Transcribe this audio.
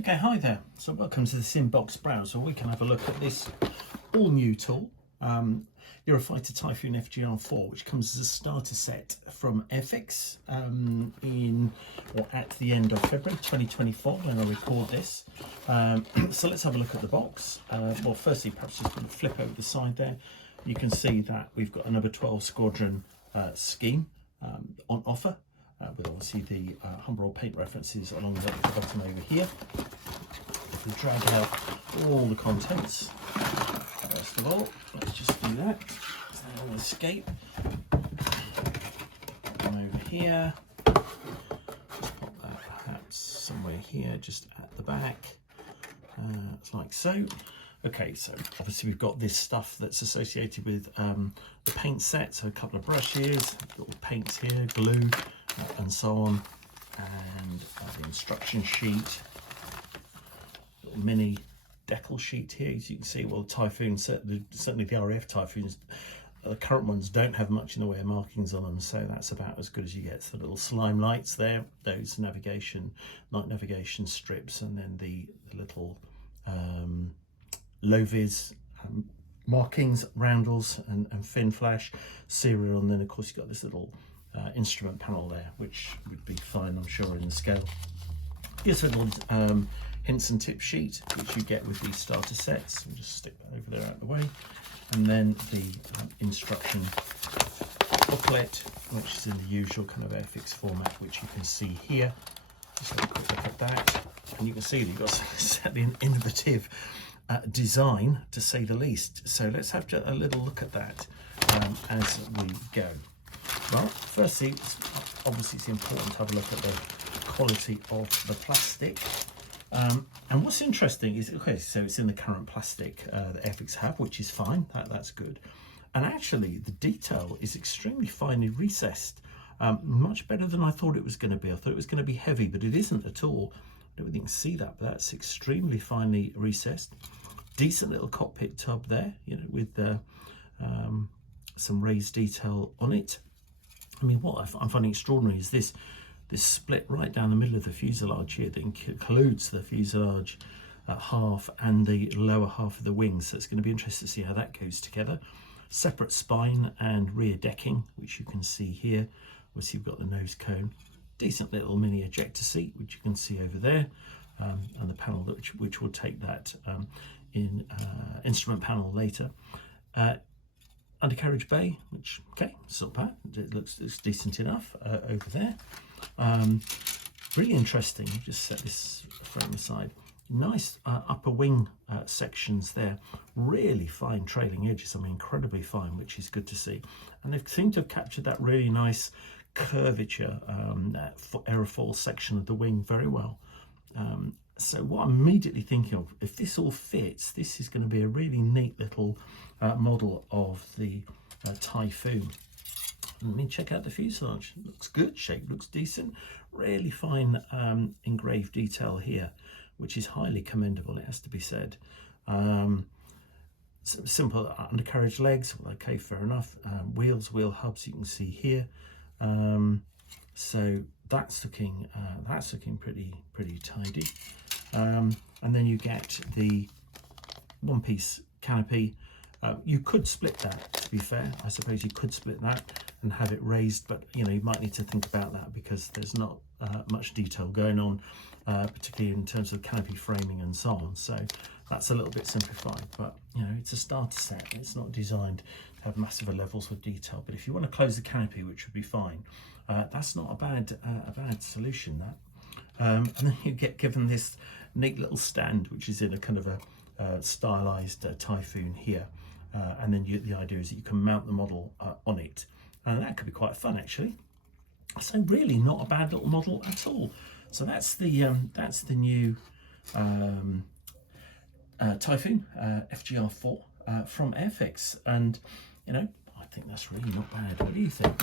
Okay, hi there. So welcome to this inbox browser. We can have a look at this all new tool, Eurofighter Typhoon FGR.4, which comes as a starter set from Airfix at the end of February 2024 when I record this. So let's have a look at the box. Well, firstly, perhaps just going to flip over the side there. You can see that we've got a number 12 Squadron scheme on offer. With obviously the Humbrol paint references along the bottom over here. If we drag out all the contents, first of all, let's just do that. So they all escape. Come over here. Just pop that perhaps somewhere here, just at the back, like so. Okay, so obviously we've got this stuff that's associated with the paint set, so a couple of brushes, little paints here, glue, and so on, and the instruction sheet, little mini decal sheet here, as you can see. Well, Typhoon, certainly the RAF Typhoons, the current ones don't have much in the way of markings on them, so that's about as good as you get. So the little slime lights there, those night navigation strips, and then the little low-vis markings, roundels, and fin flash serial, and then of course you've got this little instrument panel there, which would be fine, I'm sure, in the scale. Here's a little hints and tip sheet, which you get with these starter sets. We'll just stick that over there out of the way. And then the instruction booklet, which is in the usual kind of Airfix format, which you can see here. Just have a quick look at that. And you can see that you've got certainly an innovative design, to say the least. So let's have a little look at that as we go. Well, firstly, obviously it's important to have a look at the quality of the plastic. And what's interesting is, okay, so it's in the current plastic that Airfix have, which is fine, that's good. And actually, the detail is extremely finely recessed, much better than I thought it was going to be. I thought it was going to be heavy, but it isn't at all. I don't really see that, but that's extremely finely recessed. Decent little cockpit tub there, you know, with some raised detail on it. I mean, what I'm finding extraordinary is this split right down the middle of the fuselage here that includes the fuselage half and the lower half of the wings. So it's going to be interesting to see how that goes together. Separate spine and rear decking, which you can see here. Obviously, you've got the nose cone. Decent little mini ejector seat, which you can see over there, and the panel which will take that in instrument panel later. Undercarriage bay, which, okay, it's not bad. It looks decent enough over there. Really interesting. Just set this frame aside. Nice upper wing sections there. Really fine trailing edges. I mean, incredibly fine, which is good to see. And they seem to have captured that really nice curvature aerofoil section of the wing very well. So what I'm immediately thinking of, if this all fits, this is going to be a really neat little model of the Typhoon. Let me check out the fuselage. Looks good, shape looks decent. Really fine engraved detail here, which is highly commendable, it has to be said. Simple undercarriage legs, well, okay, fair enough. Wheels, wheel hubs, you can see here. So that's looking pretty tidy. And then you get the one-piece canopy. You could split that, to be fair. I suppose you could split that and have it raised, but you know, you might need to think about that because there's not much detail going on, particularly in terms of canopy framing and so on. So that's a little bit simplified, but you know, it's a starter set. It's not designed to have massive levels of detail. But if you want to close the canopy, which would be fine, that's not a bad solution. That. And then you get given this neat little stand, which is in a kind of a stylized Typhoon here. And then the idea is that you can mount the model on it. And that could be quite fun, actually. So really not a bad little model at all. So that's the new Typhoon FGR.4 from Airfix. And, you know, I think that's really not bad. What do you think?